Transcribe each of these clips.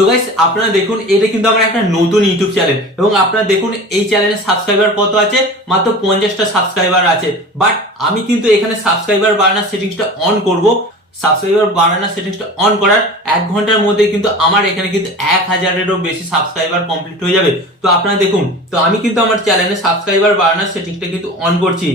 তো গাইস আপনারা দেখুন এটা কিন্তু আমার একটা নতুন ইউটিউব চ্যানেল এবং আপনারা দেখুন এই চ্যানেলের সাবস্ক্রাইবার কত আছে, মাত্র 50টা সাবস্ক্রাইবার আছে। বাট আমি কিন্তু এখানে সাবস্ক্রাইবার বাড়ানোর সেটিংসটা অন করব। সাবস্ক্রাইবার বাড়ানোর সেটিংসটা অন করার 1 ঘন্টার মধ্যে কিন্তু আমার এখানে কিন্তু 1000-এরও বেশি সাবস্ক্রাইবার কমপ্লিট হয়ে যাবে। তো আপনারা দেখুন, তো আমি কিন্তু আমার চ্যানেলে সাবস্ক্রাইবার বাড়ানোর সেটিংসটা কিন্তু অন করছি।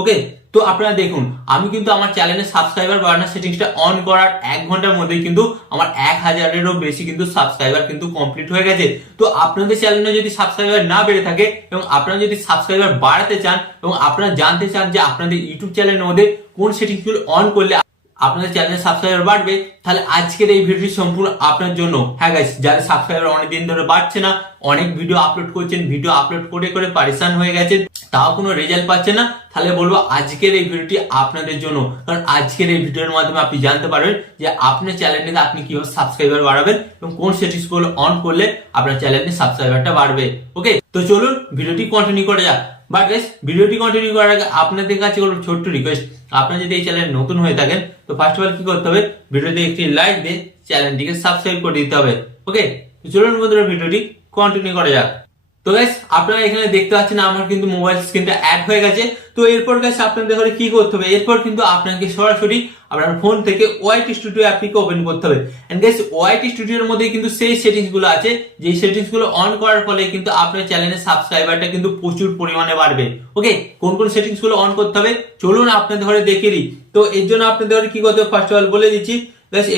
ওকে, তো আপনারা দেখুন আমি কিন্তু আমার চ্যানেলে সাবস্ক্রাইবার বাড়ানোর সেটিংসটা অন করার 1 ঘন্টার মধ্যে কিন্তু আমার 1000-এরও বেশি কিন্তু সাবস্ক্রাইবার কিন্তু কমপ্লিট হয়ে গেছে। তো আপনাদের চ্যানেলে যদি সাবস্ক্রাইবার না বেড়ে থাকে এবং আপনারা যদি সাবস্ক্রাইবার বাড়াতে চান এবং আপনারা জানতে চান যে আপনাদের ইউটিউব চ্যানেলের মধ্যে কোন সেটিংসগুলো অন করলে আপনাদের চ্যানেলে সাবস্ক্রাইবার বাড়বে, তাহলে আজকের এই ভিডিওটি সম্পূর্ণ আপনার জন্য। হ্যাঁ গাইস, যাদের সাবস্ক্রাইবার অনেকদিন ধরে বাড়ছে না, অনেক ভিডিও আপলোড করছেন, ভিডিও আপলোড করে করে পারেশান হয়ে গেছেন, তাও কোনো রেজাল্ট পাচ্ছে না, তাহলে বলবো আজকের এই ভিডিওটি আপনাদের জন্য। কারণ আজকের এই ভিডিওর মাধ্যমে আপনি জানতে পারবেন যে আপনার চ্যানেলে আপনি কিভাবে সাবস্ক্রাইবার বাড়াবেন এবং কোন সেটিংস গুলো অন করলে আপনার চ্যানেলে সাবস্ক্রাইবারটা বাড়বে। ওকে, তো চলুন ভিডিওটি কন্টিনিউ করা যাক। বাট গাইস, ভিডিওটি কন্টিনিউ করার আগে আপনাদের কাছে কোনো ছোট্ট রিকোয়েস্ট, আপনারা যদি এই চ্যানেলে নতুন হয়ে থাকেন তো ফার্স্ট অফ অল কি করতে হবে, ভিডিওতে একটি লাইক দিয়ে চ্যানেলটিকে সাবস্ক্রাইব করে দিতে হবে। ওকে, তো চলুন বন্ধুরা ভিডিওটি কন্টিনিউ করা যাক। তো গাইস আপনারা এখানে দেখতে পাচ্ছেন আমার কিন্তু মোবাইল স্ক্রিনটা অ্যাড হয়ে গেছে। তো এরপর গাইস আপনাদের ঘরে কি করতে হবে, এরপর কিন্তু আপনাকে সরাসরি আপনার ফোন থেকে ওয়াইটি স্টুডিও অ্যাপটিকে ওপেন করতে হবে। এন্ড গাইস ওয়াইটি স্টুডিওর মধ্যে কিন্তু সেই সেটিংস গুলো আছে, যে সেটিংস গুলো অন করার ফলে কিন্তু আপনার চ্যানেলের সাবস্ক্রাইবারটা কিন্তু প্রচুর পরিমাণে বাড়বে। ওকে, কোন কোন সেটিংস গুলো অন করতে হবে চলুন আপনাদের ঘরে দেখে দিই। তো এর জন্য আপনাদের ঘরে কি করতে হবে ফার্স্ট অফ অল বলে দিচ্ছি।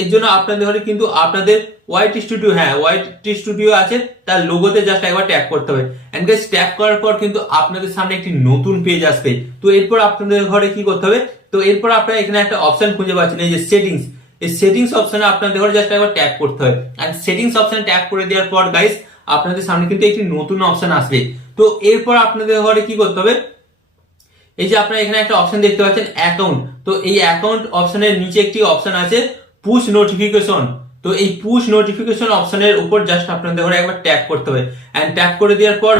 এর জন্য আপনাদের ঘরে কিন্তু আপনাদের ওয়াইটি স্টুডিও, হ্যাঁ ওয়াইটি স্টুডিও আছে, তার লোগোতে জাস্ট একবার ট্যাপ করতে হবে। এন্ড গাইস ট্যাপ করার পর কিন্তু আপনাদের সামনে একটি নতুন পেজ আসবে। তো এরপর আপনাদের ঘরে কি করতে হবে, তো এরপর আপনারা এখানে একটা অপশন খুঁজে পাচ্ছেন, এই যে সেটিংস, এই সেটিংস অপশনে আপনাদের ঘরে জাস্ট একবার ট্যাপ করতে হবে। এন্ড সেটিংস অপশনে ট্যাপ করে দেওয়ার পর গাইস আপনাদের সামনে কিন্তু একটি নতুন অপশন আসবে। তো এরপর আপনাদের ঘরে কি করতে হবে, এই যে আপনারা এখানে একটা অপশন দেখতে পাচ্ছেন অ্যাকাউন্ট, তো এই অ্যাকাউন্ট অপশনের নিচে একটি অপশন আছে পুশ নোটিফিকেশন। তো এই পুশ নোটিফিকেশন অপশনের উপর জাস্ট আপনাদের ঘরে একবার ট্যাপ করতে হবে। এন্ড ট্যাপ করে দেওয়ার পর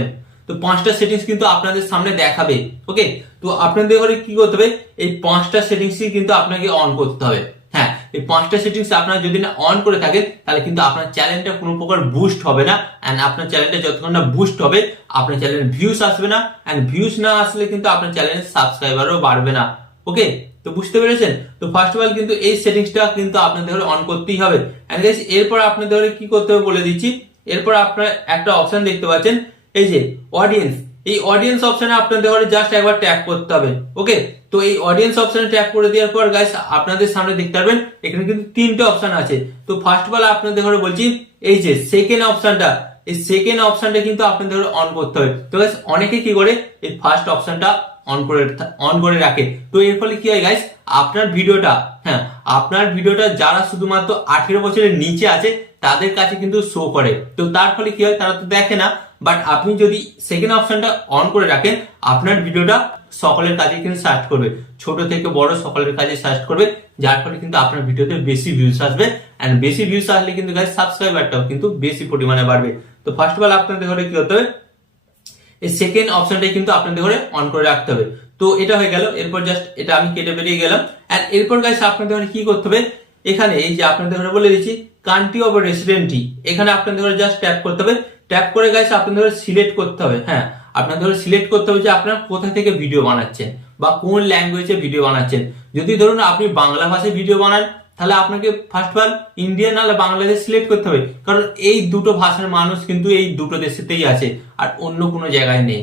তো 5টা সেটিংস কিন্তু আপনাদের সামনে দেখাবে। ওকে, তো আপনাদের ঘরে কি করতে হবে, এই 5টা সেটিংসই কিন্তু আপনাকে অন করতে হবে। হ্যাঁ, এই 5টা সেটিংস আপনারা যদি না অন করে থাকেন তাহলে কিন্তু আপনার চ্যানেলটা কোনো প্রকার বুস্ট হবে না। এন্ড আপনার চ্যানেলটা যতক্ষণ না বুস্ট হবে আপনার চ্যানেলে ভিউজ আসবে না। এন্ড ভিউজ না আসলে কিন্তু আপনার চ্যানেলের সাবস্ক্রাইবারও বাড়বে না। ওকে, তো বুঝতে পেরেছেন। তো ফার্স্ট অফ অল কিন্তু এই সেটিংসটা কিন্তু আপনাদের ঘরে অন করতেই হবে। এন্ড গাইস এরপর আপনাদের ঘরে কি করতে হবে বলে দিচ্ছি। এরপর আপনারা একটা অপশন দেখতে পাচ্ছেন, এই যে অডিয়েন্স, এই অডিয়েন্স অপশনে আপনাদের ঘরে জাস্ট একবার ট্যাপ করতে হবে। ওকে, তো এই অডিয়েন্স অপশনে ট্যাপ করে দেওয়ার পর গাইস আপনাদের সামনে দেখতে পারবেন এখানে কিন্তু 3টে অপশন আছে। তো ফার্স্ট অফ অল আপনাদের ঘরে বলছি এই যে সেকেন্ড অপশনটা, এই সেকেন্ড অপশনটা কিন্তু আপনাদের ঘরে অন করতে হবে। তো গাইস অনেকে কি করে এই ফার্স্ট অপশনটা অন করে রাখে। তো এর ফলে কি হয় গাইস, আপনার ভিডিওটা, হ্যাঁ আপনার ভিডিওটা যারা শুধুমাত্র 18 বছরের নিচে আছে তাদের কাছে কিন্তু শো করে। তো তার ফলে কি হয়, তারা তো দেখে না। বাট আপনি যদি সেকেন্ড অপশনটা অন করে রাখেন আপনার ভিডিওটা সকলের কাছে কিন্তু সার্চ করবে, ছোট থেকে বড় সকলের কাছে সার্চ করবে, যার ফলে কিন্তু আপনার ভিডিওতে বেশি ভিউজ আসবে। এন্ড বেশি ভিউজ আসলে কিন্তু গাইস সাবস্ক্রাইবারটাও কিন্তু বেশি পরিমাণে বাড়বে। তো ফার্স্ট অফ অল আপনাদের ঘরে কি হতে হবে, এই সেকেন্ড অপশনটাই কিন্তু আপনাদের ঘরে অন করে রাখতে হবে। তো এটা হয়ে গেল, এরপর জাস্ট এটা আমি কেটে বেরিয়ে গেলাম। এন্ড এরপর গাইস আপনাদের ঘরে কি করতে হবে, এখানে এই যে আপনাদের ঘরে বলে দিচ্ছি কান্ট্রি অফ রেসিডেন্টি, এখানে আপনাদের ঘরে জাস্ট ট্যাপ করতে হবে। ট্যাপ করে গাইস আপনাদের ঘরে সিলেক্ট করতে হবে, হ্যাঁ আপনাদের ঘরে সিলেক্ট করতে হবে যে আপনারা কোথা থেকে ভিডিও বানাচ্ছেন বা কোন ল্যাঙ্গুয়েজে ভিডিও বানাচ্ছেন। যদি ধরুন আপনি বাংলা ভাষায় ভিডিও বানান তাহলে আপনাকে ফার্স্ট অফ অল ইন্ডিয়া নাহলে বাংলাদেশ সিলেক্ট করতে হবে, কারণ এই দুটো ভাষার মানুষ কিন্তু এই দুটো দেশেতেই আছে আর অন্য কোনো জায়গায় নেই।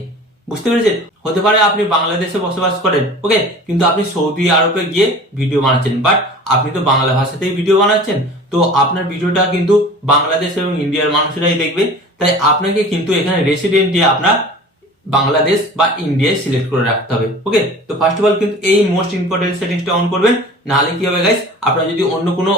বুঝতে পেরেছেন, হতে পারে আপনি বাংলাদেশে বসবাস করেন, ওকে, কিন্তু আপনি সৌদি আরবে গিয়ে ভিডিও বানাচ্ছেন, বাট আপনি তো বাংলা ভাষাতেই ভিডিও বানাচ্ছেন, তো আপনার ভিডিওটা কিন্তু বাংলাদেশ এবং ইন্ডিয়ার মানুষরাই দেখবে। তাই আপনাকে কিন্তু এখানে রেসিডেন্ট দিয়ে আপনার বাংলাদেশ বা ইন্ডিয়ায় সিলেক্ট করে রাখতে হবে। ওকে, তো ফার্স্ট অফ অল কিন্তু এই মোস্ট ইম্পর্টেন্ট সেটিংসটা অন করবেন, নাহলে কি হবে গাইস, আপনারা যদি অন্য কোনো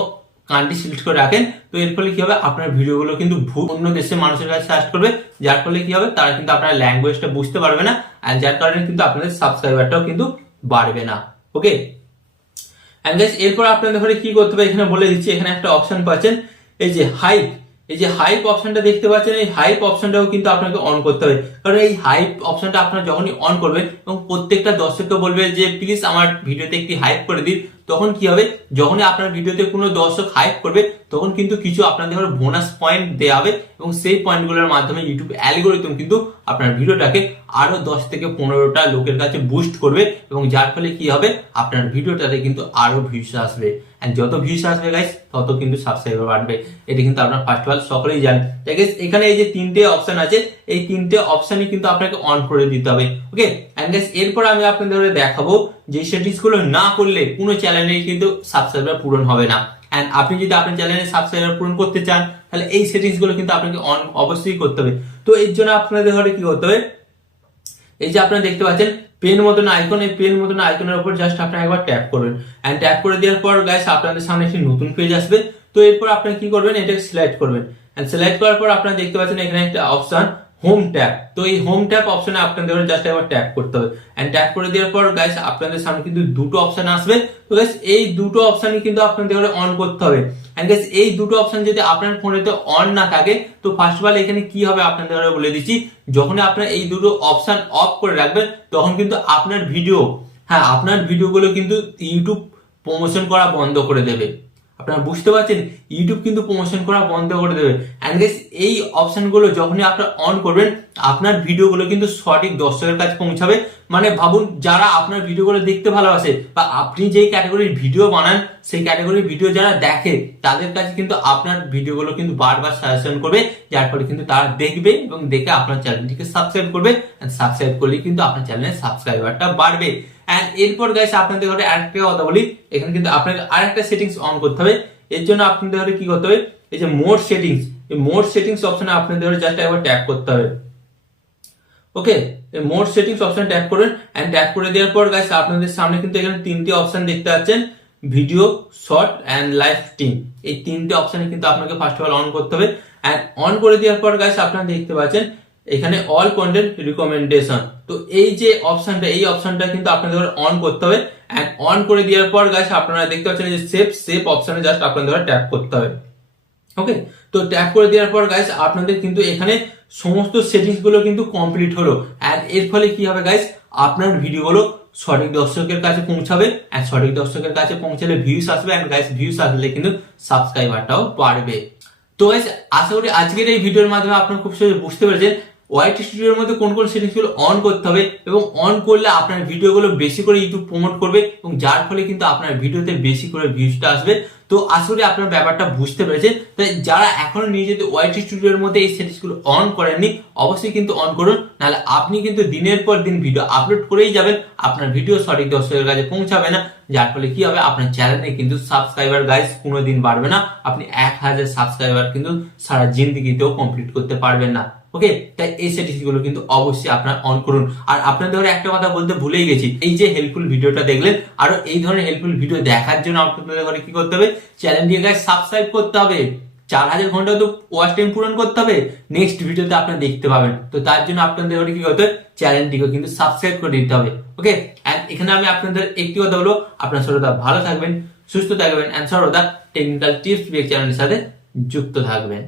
কান্ট্রি সিলেক্ট করে রাখেন তো এর ফলে কি হবে, আপনার ভিডিওগুলো কিন্তু অন্য দেশের মানুষের কাছে সার্চ করবে, যার ফলে কি হবে তারা কিন্তু আপনার ল্যাঙ্গুয়েজটা বুঝতে পারবে না, আর যার কারণে কিন্তু আপনাদের সাবস্ক্রাইবারটাও কিন্তু বাড়বে না। ওকে, এন্ড গাইস এরপর আপনাদের ঘরে কি করতে হবে এখানে বলে দিচ্ছি। এখানে একটা অপশন পাচ্ছেন এই যে হাইপ, এই যে হাইপ অপশনটা দেখতে পাচ্ছেন, এই হাইপ অপশনটাও কিন্তু আপনাকে অন করতে হবে। কারণ এই হাইপ অপশনটা আপনারা যখনই অন করবেন এবং প্রত্যেকটা দর্শককে বলবে যে প্লিজ আমার ভিডিওতে একটি হাইপ করে দিন, তখন কি হবে, যখনই আপনার ভিডিওতে কোনো দর্শক হাইপ করবে তখন কিন্তু কিছু আপনাদের বোনাস পয়েন্ট দেওয়া হবে এবং সেই পয়েন্টগুলোর মাধ্যমে ইউটিউব অ্যালগোরিদম কিন্তু আপনার ভিডিওটাকে আরো 10 থেকে 15টা লোকের কাছে বুস্ট করবে এবং যার ফলে কি হবে, আপনার ভিডিওটাতে কিন্তু আরো ভিউস আসবে। এন্ড যত ভিউস আসবে গাইস তত কিন্তু সাবস্ক্রাইবার বাড়বে। এটা কিন্তু আপনার ফার্স্ট অফ অল সকলেই জানেন। গাইস এখানে এই যে তিনটে অপশন আছে, এই তিনটে অপশনই কিন্তু আপনাকে অন করে দিতে হবে। ওকে, এন্ড গাইস এরপর আমি আপনাদের দেখাবো যে সেটিংস গুলো না করলে কোনো চ্যানেলেই কিন্তু সাবস্ক্রাইবার পূরণ হবে না। এন্ড আপনি যদি আপনার চ্যানেলে সাবস্ক্রাইবার পূরণ করতে চান তাহলে এই সেটিংস গুলো কিন্তু আপনাকে অন অবশ্যই করতে হবে। তো এর জন্য আপনাদের ঘরে কি করতে হবে, এই যে আপনারা দেখতে পাচ্ছেন পেন মতন আইকন, এই পেন মতন আইকনের উপর জাস্ট আপনারা একবার ট্যাপ করবেন। এন্ড ট্যাপ করে দেওয়ার পর গাইস আপনাদের সামনে একটি নতুন পেজ আসবে। তো এরপর আপনারা কি করবেন, এটাকে সিলেক্ট করবেন। এন্ড সিলেক্ট করার পর আপনারা দেখতে পাচ্ছেন এখানে একটা অপশন হোম ট্যাব। তো এই হোম ট্যাব অপশনে আপনাদের জাস্ট একবার ট্যাপ করতে হবে। এন্ড ট্যাপ করে দেওয়ার পর গাইস আপনাদের সামনে কিন্তু দুটো অপশন আসবে। তো গাইস এই দুটো অপশনই কিন্তু আপনাদের অন করতে হবে। এন্ড গাইস এই দুটো অপশন যদি আপনার ফোনেতে অন না থাকে তো ফার্স্ট অফ অল এখানে কি হবে আপনাদের বলে দিচ্ছি, যখন আপনারা এই দুটো অপশন অফ করে রাখবেন তখন কিন্তু আপনার ভিডিও, হ্যাঁ আপনার ভিডিওগুলো কিন্তু ইউটিউব প্রমোশন করা বন্ধ করে দেবে। আপনারা বুঝতে পারছেন, ইউটিউব কিন্তু প্রমোশন করা বন্ধ করে দেবে। এন্ড গাইস এই অপশনগুলো যখনই আপনারা অন করবেন আপনার ভিডিওগুলো কিন্তু সঠিক দর্শকের কাছে পৌঁছাবে। মানে ভাবুন, যারা আপনার ভিডিওগুলো দেখতে ভালোবাসে বা আপনি যেই ক্যাটাগরির ভিডিও বানান সেই ক্যাটাগরির ভিডিও যারা দেখে তাদের কাছে কিন্তু আপনার ভিডিওগুলো কিন্তু বারবার সাজেশন করবে, যার ফলে কিন্তু তারা দেখবে এবং দেখে আপনার চ্যানেলটিকে সাবস্ক্রাইব করবে। সাবস্ক্রাইব করলে কিন্তু আপনার চ্যানেলের সাবস্ক্রাইবারটা বাড়বে। এন্ড এরপর গাইস আপনাদের ঘরে আরেকটা কথা বলি, এখানে কিন্তু আপনাকে আরেকটা সেটিংস অন করতে হবে। এর জন্য আপনাদের ঘরে কি করতে হবে, এই যে মোর সেটিংস, এই মোর সেটিংস অপশনে আপনাদের ঘরে জাস্ট একবার ট্যাপ করতে হবে। ওকে, এই মোর সেটিংস অপশন ট্যাপ করুন। এন্ড ট্যাপ করে দেওয়ার পর গাইস আপনাদের সামনে কিন্তু এখানে তিনটি অপশন দেখতে পাচ্ছেন, video, short and live stream. এই তিনটে অপশন কিন্তু আপনাকে ফার্স্ট অফ অল অন করতে হবে। এন্ড অন করে দেওয়ার পর গাইস আপনারা দেখতে পাচ্ছেন এখানে অল কন্টেন্ট রিকমেন্ডেশন। তো এই যে অপশনটা, এই অপশনটা কিন্তু আপনাদের অন করতে হবে। এন্ড অন করে দেওয়ার পর গাইস আপনারা দেখতে পাচ্ছেন যে সেভ অপশনে জাস্ট আপনাদের ট্যাপ করতে হবে। ওকে, তো ট্যাপ করে দেওয়ার পর গাইস আপনাদের কিন্তু এখানে সমস্ত সেটিংস গুলো কিন্তু কমপ্লিট হলো। এন্ড এর ফলে কি হবে গাইস, আপনার ভিডিওগুলো সঠিক দর্শকের কাছে পৌঁছাবে। এন্ড সঠিক দর্শকের কাছে পৌঁছালে ভিউস আসবে। এন্ড গাইস ভিউস আসলে কিন্তু সাবস্ক্রাইবারটাও বাড়বে। তো গাইস আশা করি আজকের এই ভিডিওর মাধ্যমে আপনারা খুব সহজে বুঝতে পেরেছেন ওয়াইটি স্টুডিওর মধ্যে কোন কোন সেটিংস গুলো অন করতে হবে এবং অন করলে আপনার ভিডিওগুলো বেশি করে ইউটিউব প্রমোট করবে এবং যার ফলে কিন্তু আপনার ভিডিওতে বেশি করে ভিউজটা আসবে। তো আশা করি আপনার ব্যাপারটা বুঝতে পেরেছেন। তাই যারা এখনো নিজেদের ওয়াইটি স্টুডিওর মধ্যে এই সেটিংস গুলো অন করেননি অবশ্যই কিন্তু অন করুন, নাহলে আপনি কিন্তু দিনের পর দিন ভিডিও আপলোড করেই যাবেন, আপনার ভিডিও সঠিক দর্শকের কাছে পৌঁছাবে না, যার ফলে কি হবে, আপনার চ্যানেলে কিন্তু সাবস্ক্রাইবার গাইস কোনোদিন বাড়বে না। আপনি 1000 সাবস্ক্রাইবার কিন্তু সারা জিন্দেগিতেও কমপ্লিট করতে পারবেন না। ওকে, তাই এই সেটিংস গুলো কিন্তু অবশ্যই আপনারা অন করুন। আর আপনাদের ধরে একটা কথা বলতে ভুলেই গেছি, এই যে হেল্পফুল ভিডিওটা দেখলেন, আরো এই ধরনের হেল্পফুল ভিডিও দেখার জন্য আপনাদের ঘরে কি করতে হবে, চ্যানেলটিকে গাইস সাবস্ক্রাইব করতে হবে। 4000 ঘন্টা তো ওয়াচ টাইম পূরণ করতে হবে, নেক্সট ভিডিওতে আপনারা দেখতে পাবেন। তো তার জন্য আপনাদের ঘরে কি করতে হবে, চ্যানেলটিকে কিন্তু সাবস্ক্রাইব করে দিতে হবে। ওকে, এন্ড এখানে আমি আপনাদের একটি কথা বলবো, আপনার সর্বদা ভালো থাকবেন, সুস্থ থাকবেন এন্ড সর্বদা টেকনিক্যাল টিপস চ্যানেলের সাথে যুক্ত থাকবেন।